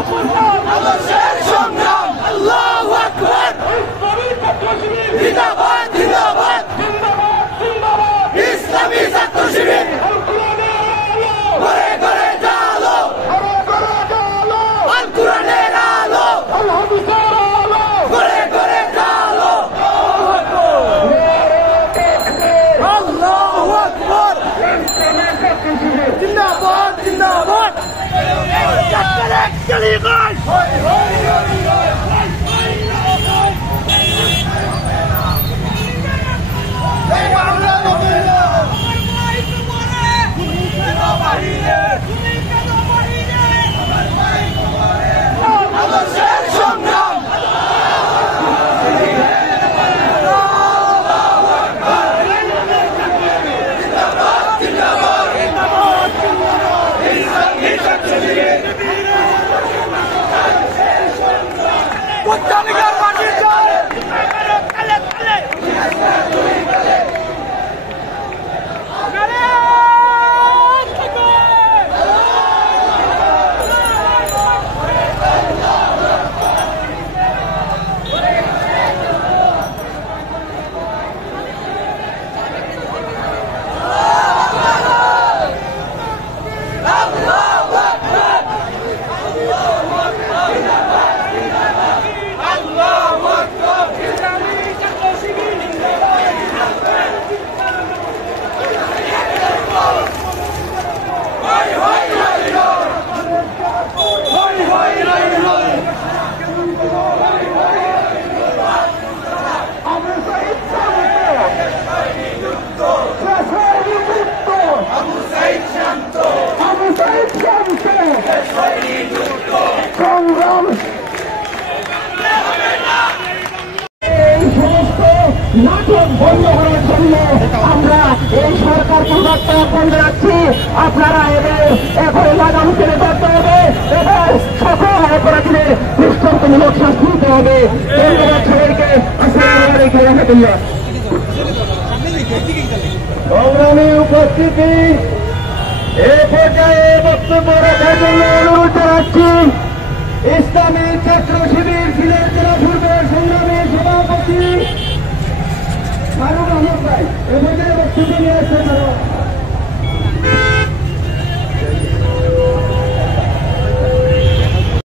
আদর্শের সংগ্রাম আল্লাহু আকবার জিন্দাবাদ জিন্দাবাদ ইসলামী ছাত্র শিবির ঘরে ঘরে জালো আল কোরআনের আলো ঘরে ঘরে জালো আল্লাহু আকবার জিন্দাবাদ জিন্দাবাদ আদর্শের সংগ্রাম পত্রিকার মাটি চলে কালে কালে নাটক বন্ধ করার জন্য আমরা এই সরকারকে প্রত্যাখ্যান জানাচ্ছি। আপনারা এদের এখন লাগাম ছেড়ে করতে হবে এবং সকল অপরাধীদের দৃষ্টান্তমূলক শাস্তি দিতে হবে। ধন্যবাদ সবাইকে। আসসালামু আলাইকুম ওয়া রাহমাতুল্লাহ। সংগ্রামী উপস্থিতি, এ পর্যায়ে বক্তব্য রাখার জন্য অনুরোধ জানাচ্ছি ইসলামী ছাত্র শিবির সিলেট জেলা